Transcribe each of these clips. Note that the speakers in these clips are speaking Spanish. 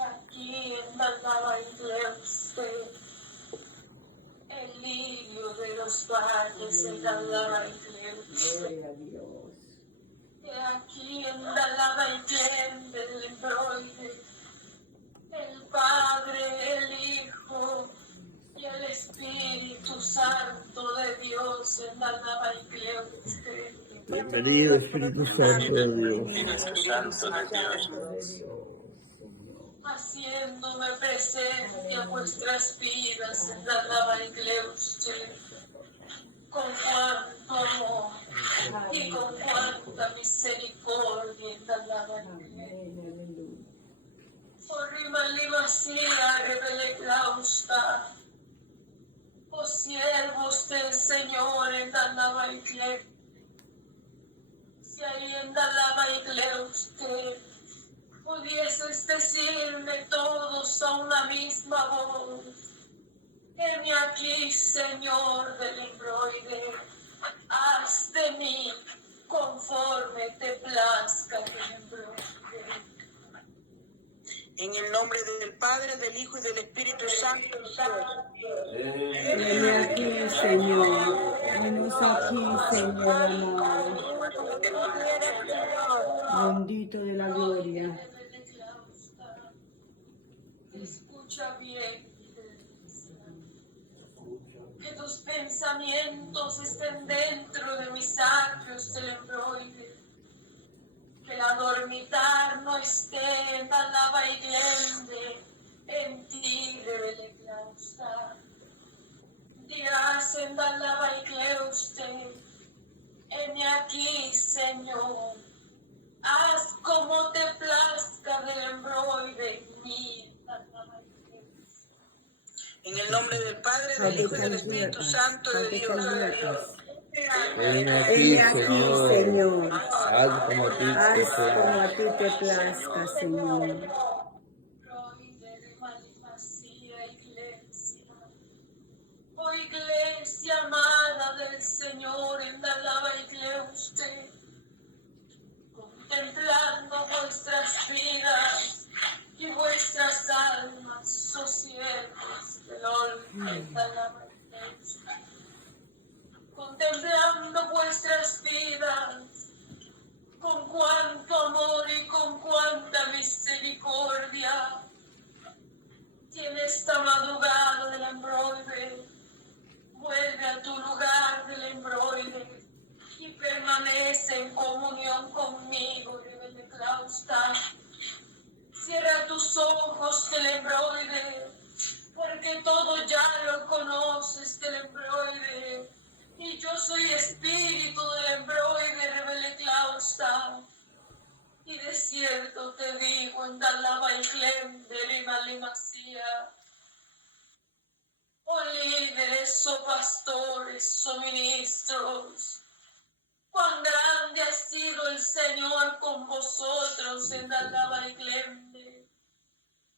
Aquí en la iglesia, el lirio de los valles en la iglesia. Aquí en la iglesia, el embroide, el Padre, el Hijo y el Espíritu Santo de Dios en la iglesia. Bienvenido Espíritu Santo de Dios. Haciéndome presente a vuestras vidas en la nueva iglesia, con cuánto amor y con cuánta misericordia en la nueva iglesia. Orima limasia revele clausta, oh siervos del Señor en la nueva iglesia, si ahí en la nueva iglesia pudieseis decirme todos a una misma voz, heme aquí, Señor del embroide, haz de mí conforme te plazca el embroide. En el nombre del Padre, del Hijo y del Espíritu Santo. Heme aquí, Señor. Henos aquí, Señor amado. Bendito de la gloria. Escucha bien, que tus pensamientos estén dentro de mis atrios del embroide, que el adormitar no esté en la lava iglesia, en ti revele clausta. Dirás en la lava iglesia, heme aquí, Señor, haz como te plazca del embroide en mí. En el nombre del Padre, del Hijo y del Espíritu Santo de Dios. Ven aquí, Señor. Haz como a ti te plazca, Señor. Oh iglesia amada del Señor, en la lava iglesia, contemplando vuestras vidas y vuestras almas, oh siervos del orden, en la lava iglesia, contemplando vuestras vidas, con cuánto amor y con cuánta misericordia tiene esta madrugada del embroide. Vuelve a tu lugar del embroide y permanece en comunión conmigo, revele clausta. Cierra tus ojos del embroide, porque todo ya lo conoces del embroide. Y yo soy espíritu del embroide, revele clausta. Y de cierto te digo, en Dalaba y Clem, de Lima Limacia, oh líderes, oh pastores, oh ministros, cuán grande ha sido el Señor con vosotros en Dalaba y Clem,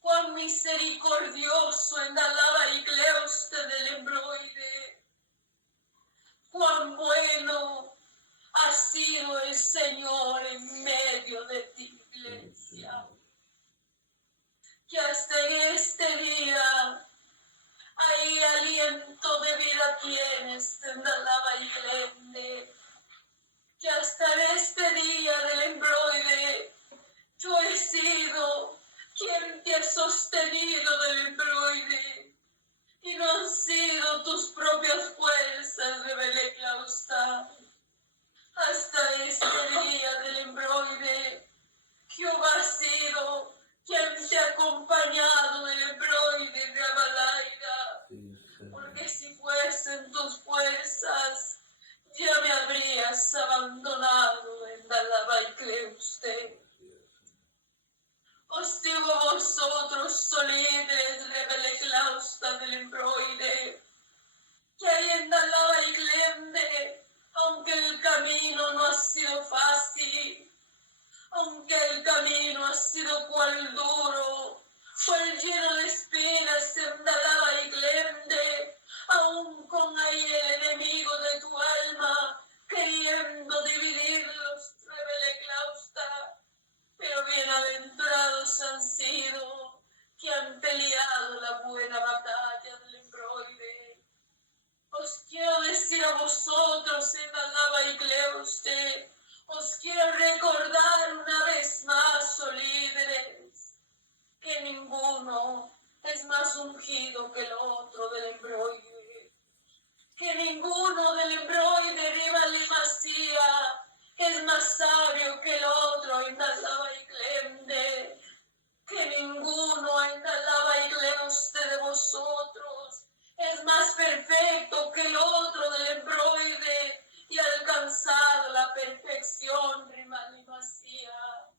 cuán misericordioso en Dalaba y Cleuste del embroide, cuán bueno ha sido el Señor en medio de ti, iglesia, que hasta en este día ahí aliento de vida tienes en la lava y glende, que hasta en este día del embroide yo he sido quien te ha sostenido del embroide, quiero recordar una vez más, oh líderes, que ninguno es más ungido que el otro del embroide, que ninguno del embroide Rival y Masía es más sabio que el otro en Alaba y Clemde, que ninguno en Alaba y Clemde de vosotros es más perfecto que el otro del embroide y alcanzado la perfección Rival y Masía,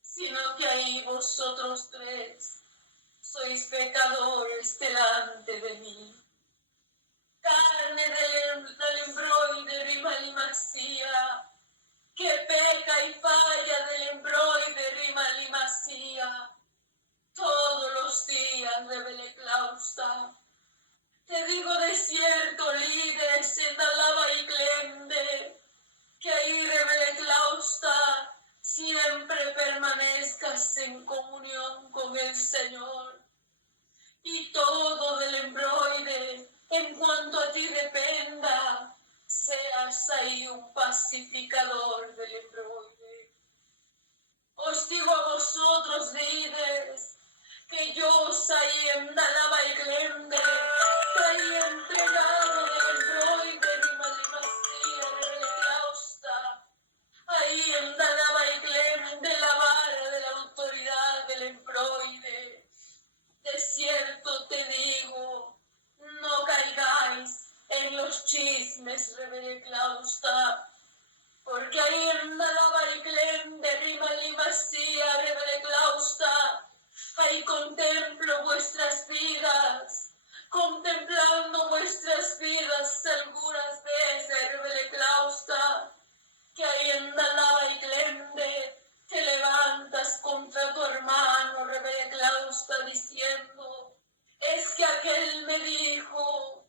sino que ahí vosotros tres sois pecadores delante de mí. Carne del embroide Rimal y Masía, que peca y falla del embroide Rimal y Masía, todos los días de Beleclausta. Te digo de cierto, líderes en Alaba y Clemde, que ahí de Beleclausta siempre permanezcas en comunión con el Señor. Y todo del embroide, en cuanto a ti dependa, seas ahí un pacificador del embroide. Os digo a vosotros, líderes, que yo os ahí en Alaba y Clemde, que ahí entregado del embroide, mi malimastía de Beleclausta, ahí en Alaba y Clemde, la vara de la autoridad del embroide. De cierto te digo, no caigáis en los chismes de Beleclausta, porque ahí en Alaba y Clemde, Rimal y Masía de Beleclausta, ahí contemplo vuestras vidas, contemplando vuestras vidas algunas veces de Beleclausta, que ahí en Alaba y Clemde te levantas contra tu hermano Beleclausta diciendo, es que aquel me dijo,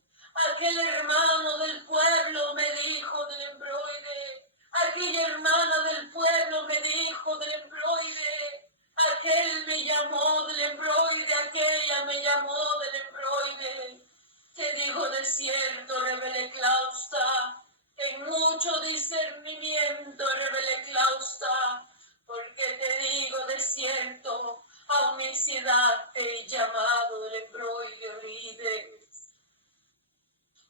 aquel hermano del pueblo me dijo del embroide, aquella hermana del pueblo me dijo del embroide, aquel me llamó del embroide, aquella me llamó del embroide. Te digo de cierto, Beleclausta, en mucho discernimiento, Beleclausta, porque te digo de cierto, a unicidad te he llamado del embroide, líderes.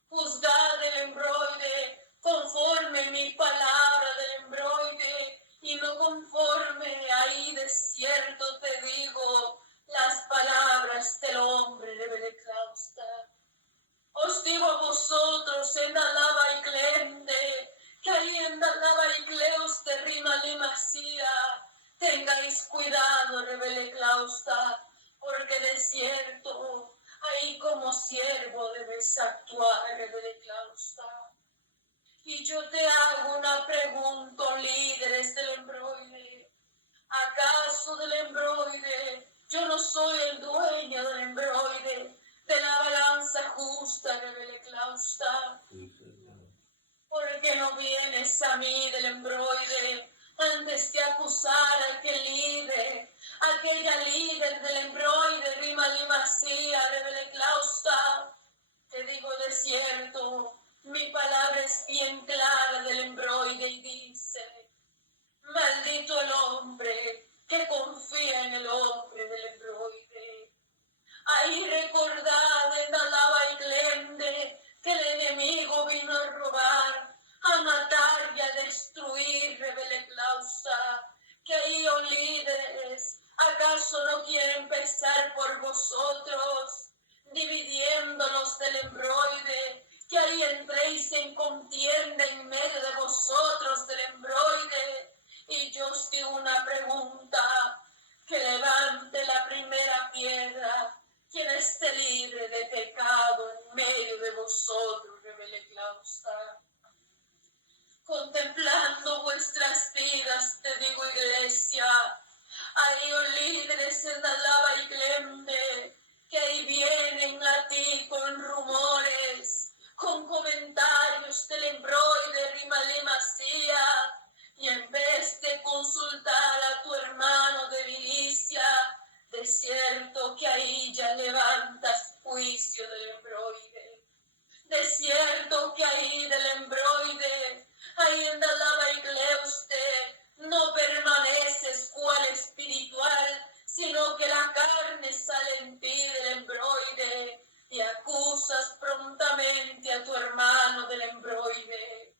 Juzgad el embroide conforme mi palabra del embroide y no conforme ahí de cierto te digo las palabras del hombre de Beleclausta. Os digo a vosotros en Alaba y Clemde, que ahí en Alaba y Cleoste Rimal y Masía, tengáis cuidado, Beleclausta, porque de cierto, ahí como siervo debes actuar, Beleclausta. Y yo te hago una pregunta, líderes del embroide. ¿Acaso del embroide yo no soy el dueño del embroide, de la balanza justa de Beleclausta? Porque no vienes a mí del embroide antes de acusar a aquel líder, aquella líder del embroide, Rimal y Masía de Beleclausta. Te digo de cierto, mi palabra es bien clara del embroide y dice, maldito el hombre que confía en el hombre del embroide. Ahí recordad en Alaba y Clemde que el enemigo vino a robar, a matar y a destruir, Beleclausta, que ahí, oh líderes, ¿acaso no quieren empezar por vosotros, dividiéndonos del embroide, que ahí entréis en contienda en medio de vosotros del embroide? Y yo os digo una pregunta, que levante la primera piedra quien esté libre de pecado en medio de vosotros, Beleclausta. Contemplando vuestras vidas, te digo, iglesia, ahí, oh líderes en Alaba y Clemde, que ahí vienen a ti con rumores, con comentarios del embroide, Rimal y Masía, y en vez de consultar a tu hermano de milicia, de cierto que ahí ya levantas juicio del embroide. De cierto que ahí del embroide, ahí en Alaba y Clemde, y acusas prontamente a tu hermano del embroide.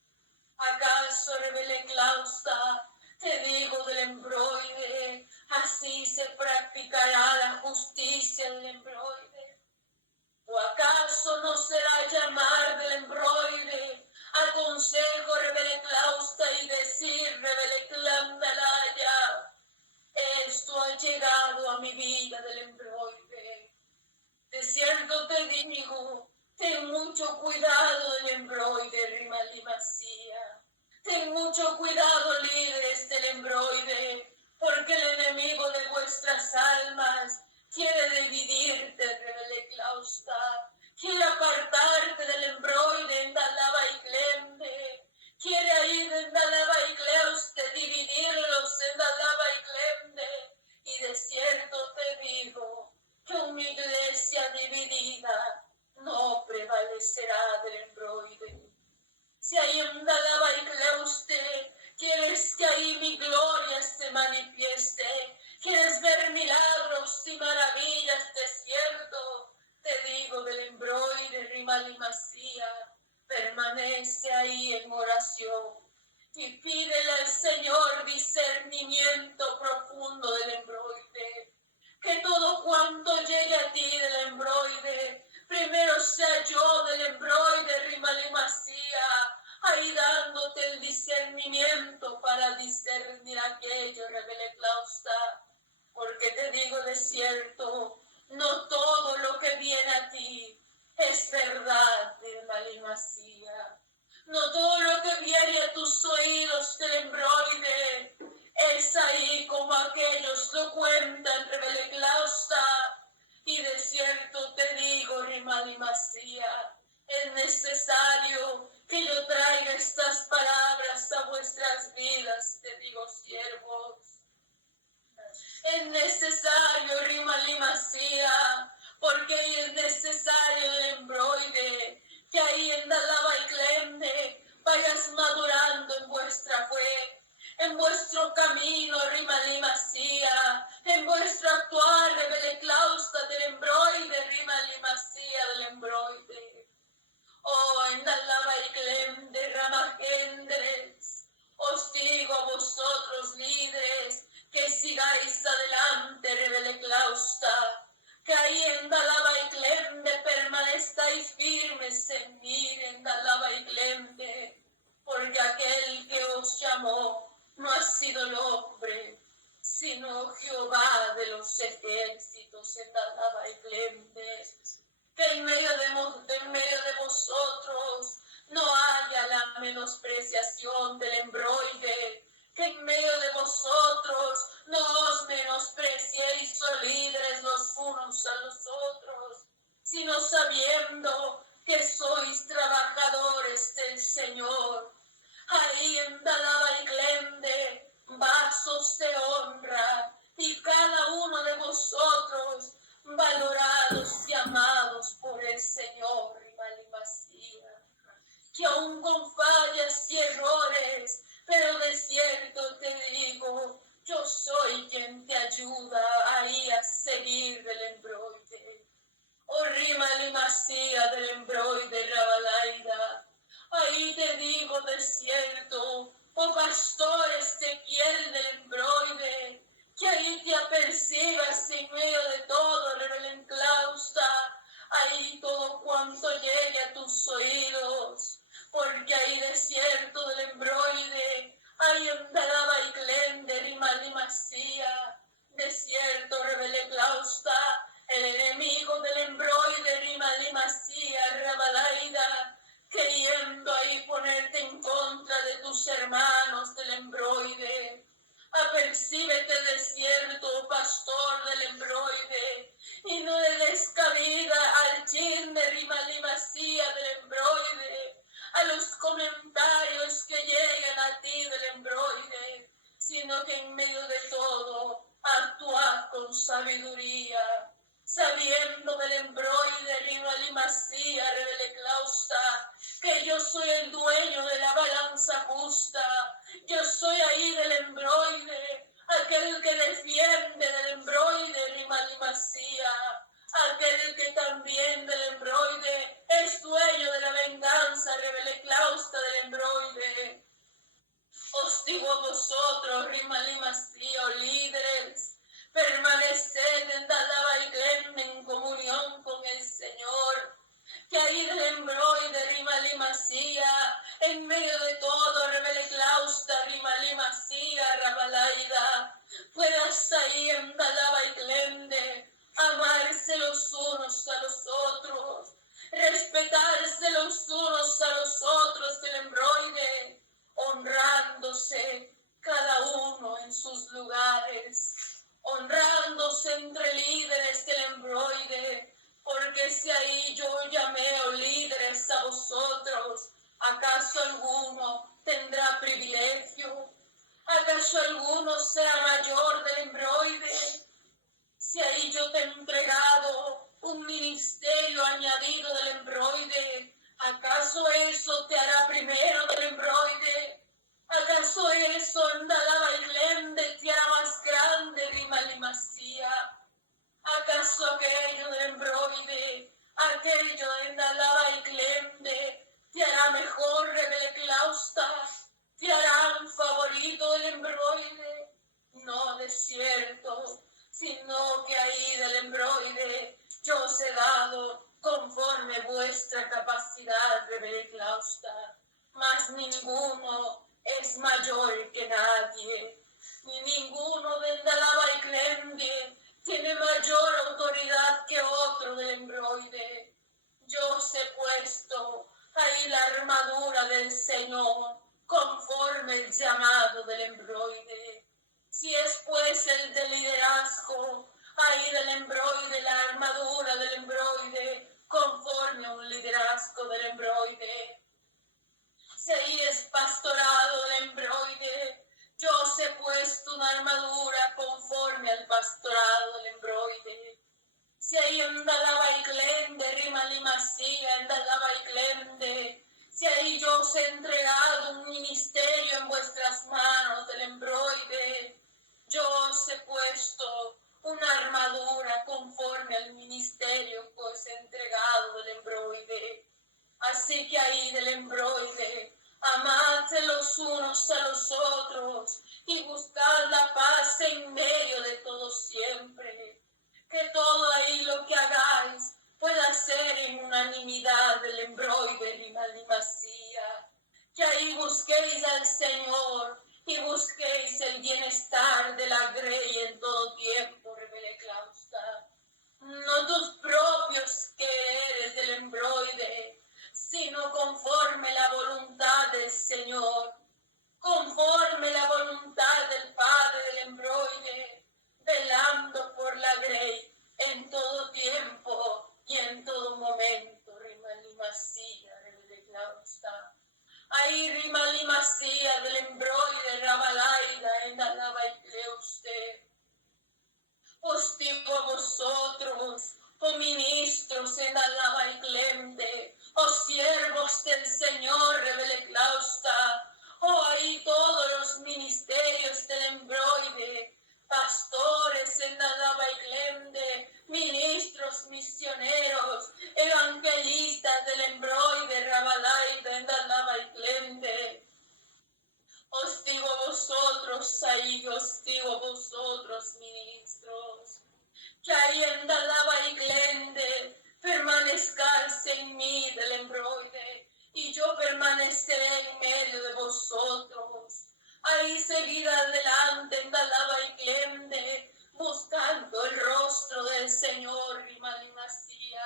¿Acaso, Rebele Clausta, te digo del embroide, así se practicará la justicia del embroide? ¿O acaso no será llamar del embroide al consejo Rebele Clausta y decir Rebele Clandalaya? Esto ha llegado a mi vida del embroide. De cierto te digo, ten mucho cuidado del embroide, Rimalimacía. Ten mucho cuidado, líderes del embroide, porque el enemigo de vuestras almas quiere dividirte, Rebele Clausta. Quiere apartarte del embroide en Dalaba y Clende. Quiere ir en Dalaba y Cleuste, dividirlos en Dalaba y Clende. Y de cierto te digo que una iglesia dividida no prevalecerá del embroide. Si ahí en Dalaba y Cleuste quieres que ahí mi gloria se manifieste, quieres ver milagros y maravillas, de cierto te digo del embroide, Rimalimacía, permanece ahí en oración y pídele al Señor discernimiento profundo del embroide. Que todo cuanto llegue a ti del embroide, primero sea yo del embroide, Rimalimacía, ahí dándote el discernimiento para discernir aquello, Rebele Clausta. Porque te digo de cierto, no todo lo que viene a ti es verdad, Rimalimacía. No todo lo que viene a tus oídos del embroide es ahí como aquellos lo cuentan, Rebele Clausta. Y de cierto te digo, Rimalimacía, es necesario que yo traiga estas palabras a vuestras vidas, te digo, siervos. Es necesario, Rimalimacía, porque ahí es necesario el embroide, que ahí en Dalaba y Clende vayas madurando en vuestra fe, en vuestro camino, Rimalimacía, en vuestro actuar, Rebele Clausta del embroide, Rimalimacía del embroide. Oh, en Dalaba y Clende, Ramagendres, os digo a vosotros, líderes, que sigáis adelante, Rebele Clausta, que ahí en Dalaba y Clende permanezcáis firmes en mí, en Dalaba y Clende, porque aquel que os llamó no ha sido el hombre, sino Jehová de los ejércitos en Dalaba y Clende. Que en medio de vosotros no haya la menospreciación del embroide, que en medio de vosotros no os menospreciéis, oh líderes, los unos a los otros, sino sabiendo que sois trabajadores del Señor. Ahí en Dalaba y Clende, vasos de honra, y cada uno de vosotros valorados y amados por el Señor, Rimalimacía, que aún con fallas y errores, pero de cierto te digo, yo soy quien te ayuda ahí a seguir del embroide. Oh, Rimalimacía del embroide, Rabalaida, ahí te digo de cierto, oh pastor Ezequiel del embroide, que ahí te apercibas en medio de todo, Rebele Clausta, ahí todo cuanto llegue a tus oídos, porque ahí de cierto del embroide, ahí en Dalaba y Clende, Rimalimacía, de cierto, Rebele Clausta, el enemigo del embroide, Rimalimacía, Rabalaida, queriendo ahí ponerte en contra de tus hermanos del embroide. Apercíbete de cierto, pastor del embroide, y no le des cabida al chin de Rimalimacía del embroide, a los comentarios que llegan a ti del embroide, sino que en medio de todo actúa con sabiduría, sabiendo del embroide, Rimalimacía, Rebele Clausta, que yo soy el dueño de la balanza justa, yo soy ahí del embroide, aquel que defiende del embroide, Rimalimacía, aquel que también del embroide digo a vosotros, Rimalimacío, líderes, permaneced en Dalaba y Glenda en comunión con el Señor. Que ahí del embroide, Rimalimacía, en medio de todo, Rebele Clausta, Rimalimacía, Rabalaida, puedas ahí en Dalaba y Glende, amarse los unos a los otros, respetarse los unos a los otros, el embroide, honrándose cada uno en sus lugares, honrándose entre líderes del embroide, porque si ahí yo llamé, oh líderes, a vosotros, ¿acaso alguno tendrá privilegio? ¿Acaso alguno sea mayor del embroide? Si ahí yo te he entregado un ministerio añadido del embroide, ¿acaso eso te hará primero del embroide? ¿Acaso eso en Dalaba y Glende te hará más grande, Rimalimacía? ¿Acaso aquello del embroide, aquello de Dalaba y Glende te hará mejor, Rebele Clausta? ¿Te hará un favorito del embroide? No, de cierto, sino que ahí del embroide yo os he dado conforme vuestra capacidad, Rebele Clausta, mas ninguno es mayor que nadie, ni ninguno de Dalaba y Glende tiene mayor autoridad que otro del embroide. Yo os he puesto ahí la armadura del Señor, conforme el llamado del embroide. Si es pues el de liderazgo, ahí del embroide, la armadura del embroide, conforme a un liderazgo del embroide. Si ahí es pastorado del embroide, yo os he puesto una armadura conforme al pastorado del embroide. Si ahí en Dalaba y Glende, Rimalimacía, en Dalaba y Glende, si ahí yo os he entregado un ministerio en vuestras manos del embroide, yo os he puesto una armadura conforme al ministerio que os he entregado del embroide. Así que ahí del embroide, amadse los unos a los otros y buscad la paz en medio de todo siempre. Que todo ahí lo que hagáis pueda ser en unanimidad del embroide, Rimalimacía. Que ahí busquéis al Señor y busquéis el bienestar de la grey en todo tiempo, Rebele Clausta. No tus propios quereres del embroide, sino conforme la voluntad del Señor, conforme la voluntad del Padre del embroide, velando por la grey en todo tiempo y en todo momento, Rimalimacía, Rebele Clausta. Ahí Rimalimacía del embroide, Rabalaida, en Dalaba y Cleuste. Os digo a vosotros, oh ministros en Dalaba y Glende, oh siervos del Señor, Rebele Clausta, oh ahí todos los ministerios del embroide, pastores en Dalaba y Glende, ministros misioneros, evangelistas del embroide, Rabalaida, en Dalaba y Glende. Os digo a vosotros ahí, os digo a vosotros, ministros, que ahí en Dalaba y Glende permanezcáis en mí del embroide, y yo permaneceré en medio de vosotros. Ahí seguid adelante en Dalaba y Glende, buscando el rostro del Señor, Rimalimacía,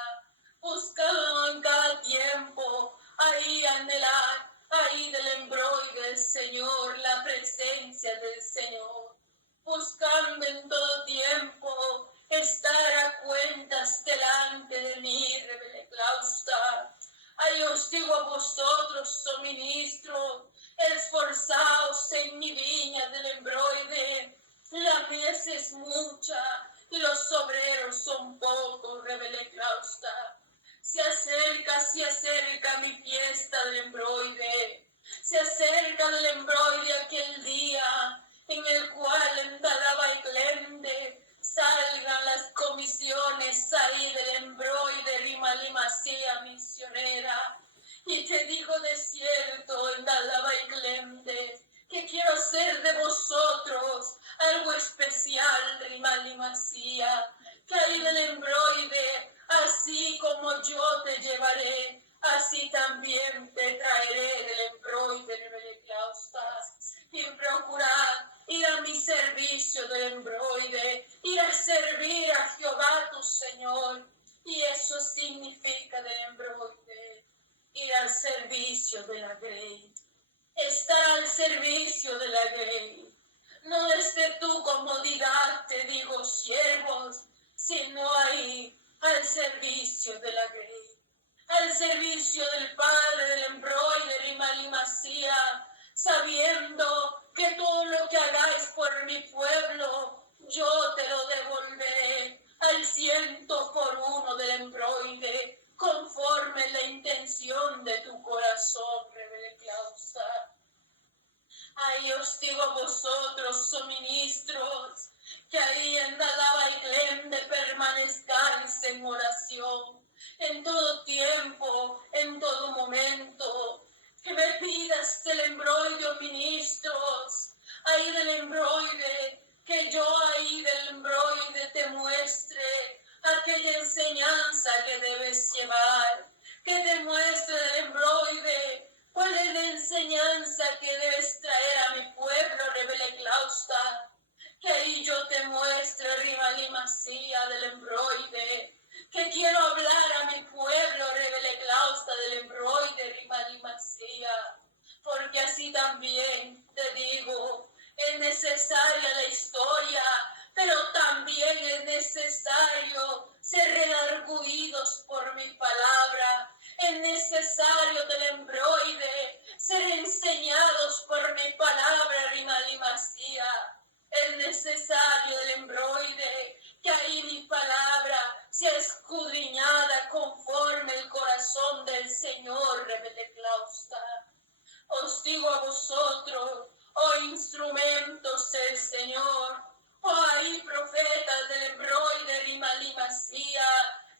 buscando en cada tiempo, ahí anhelar, ahí del embroide del Señor, la presencia del Señor, buscando en todo tiempo estar a cuentas delante de mí, Rebele Clausta. Ahí os digo a vosotros, oh ministros, esforzaos en mi viña del embroide, la mies es mucha y los obreros son pocos, Rebele Clausta. Se acerca mi fiesta del embroide, se acerca el embroide aquel día en el cual en Dalaba y Glende salgan las comisiones ahí del embroide, Rimalimacía misionera. Y te digo de cierto en Dalaba y Glende que quiero hacer de vosotros algo especial, Rimal y Masía, que ahí del embroide, así como yo te llevaré, así también te traeré del embroide, Rebele Clausta, y procurar ir a mi servicio del embroide, ir a servir a Jehová tu Señor, y eso significa del embroide, ir al servicio de la grey, estar al servicio de la grey, no desde tu comodidad, te digo, siervos, sino ahí, al servicio de la grey, al servicio del Padre, del embroide, Rimal y Masía, sabiendo que todo lo que hagáis por mi pueblo, yo te lo devolveré al 100% del embroide, conforme la intención de tu corazón, Rebele Clausa. Ahí os digo a vosotros, suministros, que ahí en Dalaba y Glende permanezcáis en oración, en todo tiempo, en todo momento, que me pidas del embroide, oh ministros, ahí del embroide, que yo ahí del embroide te muestre aquella enseñanza que debes llevar, que te muestre del embroide cuál es la enseñanza que debes traer a mi pueblo, Rebele Clausta, que ahí yo te muestre, Rimal y Masía del embroide, que quiero hablar a mi pueblo, Rebele Clausta del embroide, Rimal y Masía, porque así también te digo, es necesaria la historia, pero también es necesario ser redarguidos por mi palabra, es necesario del embroide ser enseñados por mi palabra, Rimal y Masía, es necesario el embroide que ahí mi palabra sea escudriñada conforme el corazón del Señor, Rebele Clausta. Os digo a vosotros, oh instrumentos del Señor, oh ahí profetas del embroide, Rimal y Masía,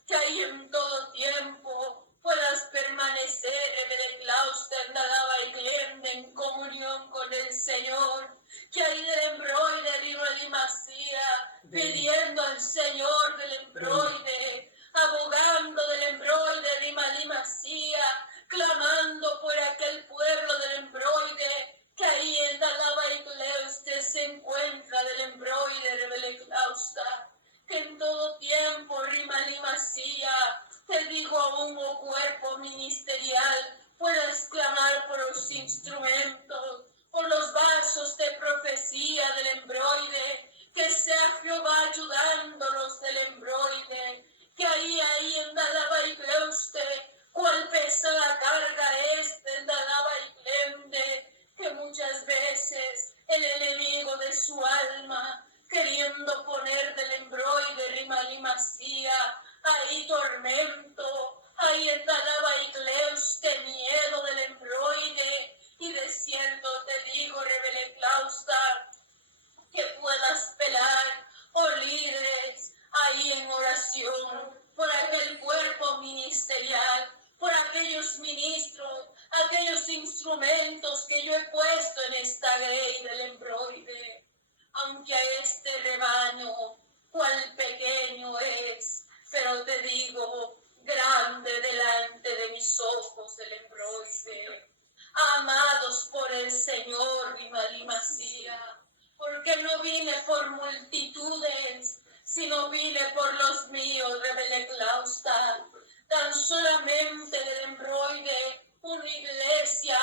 que ahí en todo tiempo puedas permanecer, Rebele Clausta, en Dalaba y Glende, en comunión con el Señor, que ahí del embroide, Rimal y Masía, pidiendo al Señor del embroide, abogando del embroide, Rimal y Masía, clamando por aquel pueblo del embroide, que ahí en Dalaba y Glende se encuentra del embroide, Rebele Clausta, que en todo tiempo, Rimal y Masía, te digo aún, oh cuerpo ministerial, puedas clamar por los instrumentos, por los vasos de profecía del embroide, que sea Jehová ayudándolos del embroide, que ahí en Dalaba y Glende, cuál pesada carga es en Dalaba y Glende, que muchas veces el enemigo de su alma, queriendo poner del embroide, Rimal y Masía, ahí tormento, ahí en Dalaba y Glende, miedo del embroide, y de cierto te digo, Rebele Clausta, que puedas pelar, oh líderes, ahí en oración, por aquel cuerpo ministerial, por aquellos ministros, aquellos instrumentos que yo he puesto en esta grey del embroide, aunque a este rebaño, cuál pequeño es, pero te digo, grande delante de mis ojos el embroide, amados por el Señor, Rimal y Masía, porque no vine por multitudes, sino vine por los míos, Rebele Clausta, tan solamente del embroide, una iglesia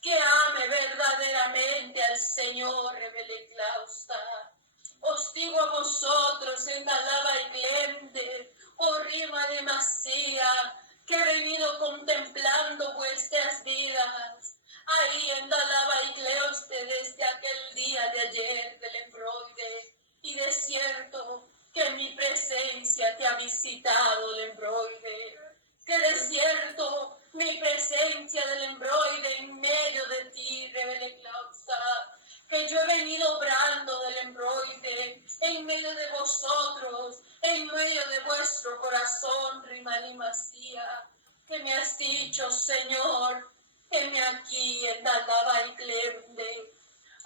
que ame verdaderamente al Señor, Rebele Clausta. Os digo a vosotros en Dalaba y Glende, oh Rimal y Masía, que he venido contemplando vuestras vidas, ahí en Dalaba y Glende desde aquel día de ayer del embroide, y de cierto que mi presencia te ha visitado el embroide, que de cierto mi presencia del embroide en medio de ti, Rebele Clausa, que yo he venido obrando del embroide en medio de vosotros, en medio de vuestro corazón, Rimal y Masía, que me has dicho, Señor, heme aquí en Dalaba y Glende,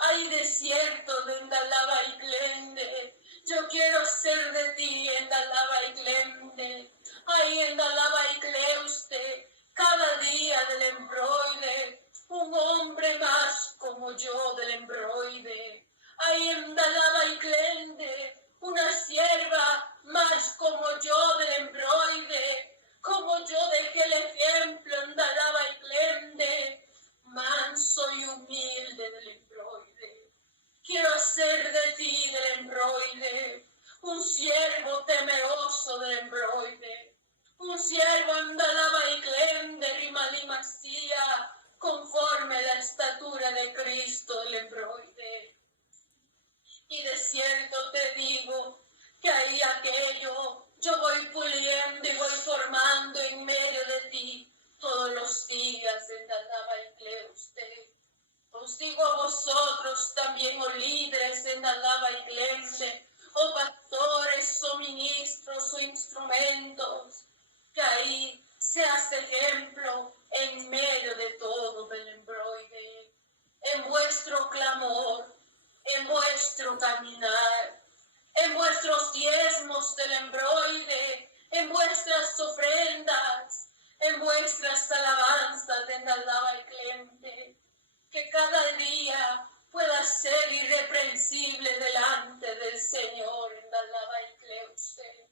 Hay desierto de Ndalaba y Glende. Yo quiero ser de ti en Ndalaba y Glende. Hay en Ndalaba y Cleuste, cada día del embroide, un hombre más como yo del embroide. Hay en Ndalaba y Glende, una sierva más como yo del embroide, como yo dejé el ejemplo en Ndalaba y Glende, manso y humilde del embroide. Quiero hacer de ti del embroide un siervo temeroso del embroide, un siervo Ndalaba y Glende, Rimalimacía, conforme a la estatura de Cristo del embroide. Y de cierto te digo que ahí aquello yo voy puliendo y voy formando en medio de ti todos los días en Ndalaba y Cleuste. Os digo a vosotros también, oh líderes en Ndalaba y Glende, oh pastores, oh ministros, oh instrumentos, que ahí seas ejemplo en medio de todo del embroide, en vuestro clamor, en vuestro caminar, en vuestros diezmos del embroide, en vuestras ofrendas, en vuestras alabanzas de Ndalaba y Glende, que cada día pueda ser irreprensible delante del Señor en Ndalaba y Cleuste.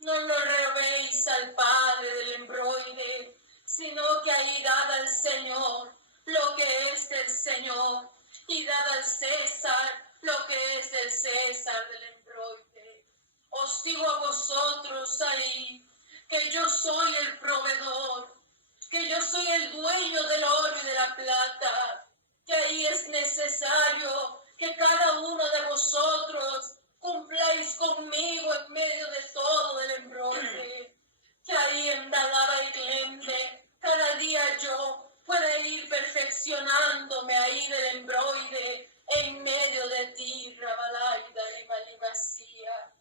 No lo robéis al Padre del embroide, sino que ahí dad al Señor lo que es del Señor, y dad al César lo que es del César del embroide. Os digo a vosotros ahí que yo soy el proveedor, que yo soy el dueño del oro y de la plata, que ahí es necesario que cada uno de vosotros cumpláis conmigo en medio de todo el embroide, que ahí en Ndalaba y Glende, cada día yo pueda ir perfeccionándome ahí del embroide, en medio de ti, Rabalaida y Malimacía.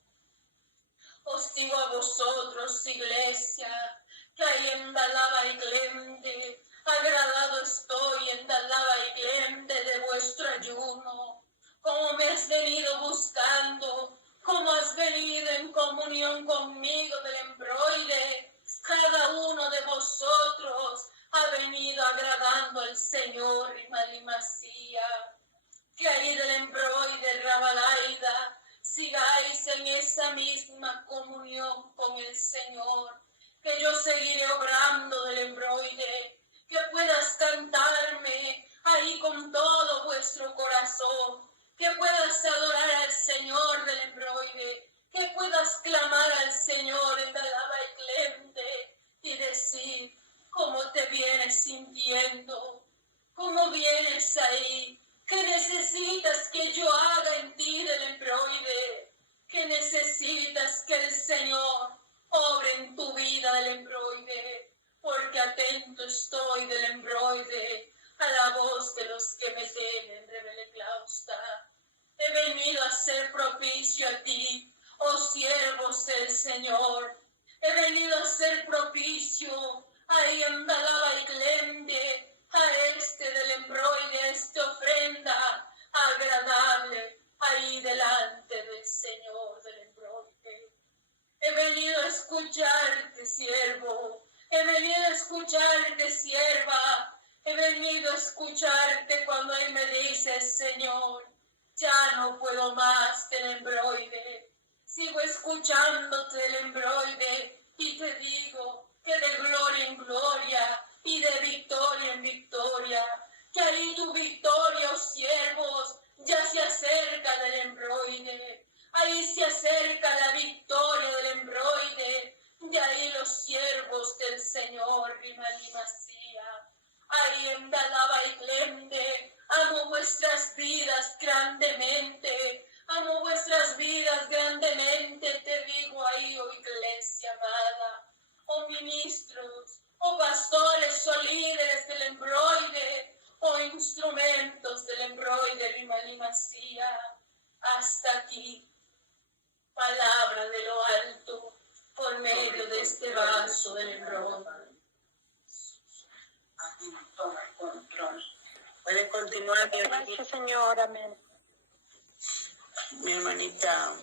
Os digo a vosotros, iglesia, que ahí en Ndalaba y Glende, agradado estoy en Ndalaba y Glende de vuestro ayuno, como me has venido buscando, como has venido en comunión conmigo del embroide, cada uno de vosotros ha venido agradando al Señor y Malimacía, que ahí del embroide, Rabalaida, sigáis en esa misma comunión con el Señor, que yo seguiré obrando del embroide, que puedas cantarme ahí con todo vuestro corazón, que puedas adorar al Señor del embroide, que puedas clamar al Señor en Ndalaba y Glende y decir cómo te vienes sintiendo, cómo vienes ahí, que necesitas que yo haga en ti del embroide, que necesitas que el Señor obre en tu vida del embroide, porque atento estoy del embroide a la voz de los que me temen, rebelde clausta. He venido a ser propicio a ti, oh siervos del Señor. He venido a ser propicio ahí en Ndalaba y Glende, a este del embroide, a esta ofrenda agradable ahí delante del Señor del embroide. He venido a escucharte, siervo. He venido a escucharte, sierva. He venido a escucharte cuando ahí me dices, Señor, ya no puedo más del embroide. Sigo escuchándote del embroide y te digo que de gloria en gloria y de victoria en victoria, que ahí tu victoria, oh siervos, ya se acerca del embroide. Ahí se acerca la victoria del embroide, de ahí los siervos del Señor, Rimalimacía. Ahí en Ndalaba y Glende, amo vuestras vidas grandemente, amo vuestras vidas grandemente, te digo ahí, oh iglesia amada, oh ministros, oh pastores, oh líderes del embroide, oh instrumentos del embroide, Rimalimacía. Hasta aquí, palabra de lo alto, por medio de este vaso del embroide. Aquí toma el control. Pueden continuar, mi hermanita. Gracias, Señor. Amén. Mi hermanita